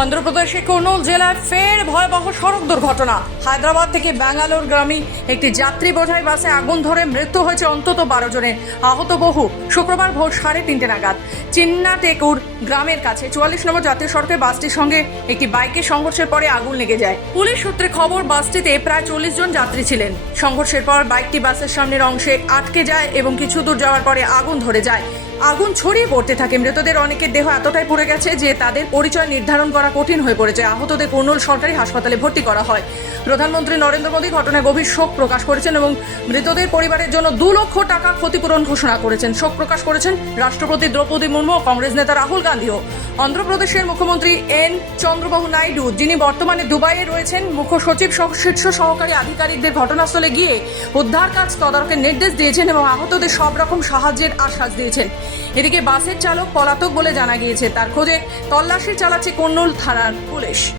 অন্ধ্রপ্রদেশে কুর্নুল জেলায় ফের ভয়াবহ সড়ক দুর্ঘটনা। হায়দ্রাবাদ থেকে ব্যাঙ্গালোর গ্রামী একটি যাত্রী বোঝাই বাসে আগুন ধরে মৃত্যু হয়েছে অন্তত বারো জনের। আহত বহু। শুক্রবার ভোর সাড়ে তিনটে নাগাদ। চিন্না টেকুর গ্রামের কাছে চুয়াল্লিশ নম্বর জাতীয় সড়কে বাসটির সঙ্গে একটি বাইকের সংঘর্ষের পরে আগুন লেগে যায়। পুলিশ সূত্রে খবর, বাসটিতে প্রায় চল্লিশ জন যাত্রী ছিলেন। সংঘর্ষের পর বাইকটি বাসের সামনের অংশে আটকে যায় এবং কিছু দূর যাওয়ার পরে আগুন ধরে যায়। আগুন ছড়িয়ে পড়তে থাকে। মৃতদের অনেকের দেহ এতটাই পড়ে গেছে যে তাদের পরিচয় নির্ধারণ করা কঠিন হয়ে পড়েছে। আহতদের কুর্নুল সরকারি হাসপাতালে ভর্তি করা হয়। প্রধানমন্ত্রী নরেন্দ্র মোদী ঘটনায় গভীর শোক প্রকাশ করেছেন এবং মৃতদের পরিবারের জন্য দু লক্ষ টাকা ক্ষতিপূরণ ঘোষণা করেছেন। শোক প্রকাশ করেছেন রাষ্ট্রপতি দ্রৌপদী মুর্মু কংগ্রেস নেতা রাহুল গান্ধীও। অন্ধ্রপ্রদেশের মুখ্যমন্ত্রী এন চন্দ্রবাবু নাইডু, যিনি বর্তমানে দুবাইয়ে রয়েছেন, মুখ্য সচিব সহ শীর্ষ সহকারী আধিকারিকদের ঘটনাস্থলে গিয়ে উদ্ধার কাজ তদারকের নির্দেশ দিয়েছেন এবং আহতদের সব রকম সাহায্যের আশ্বাস দিয়েছেন। এদিকে বাসের চালক পলাতক বলে জানা গিয়েছে। তার খোঁজে তল্লাশি চালাচ্ছে কন্নুল থানার পুলিশ।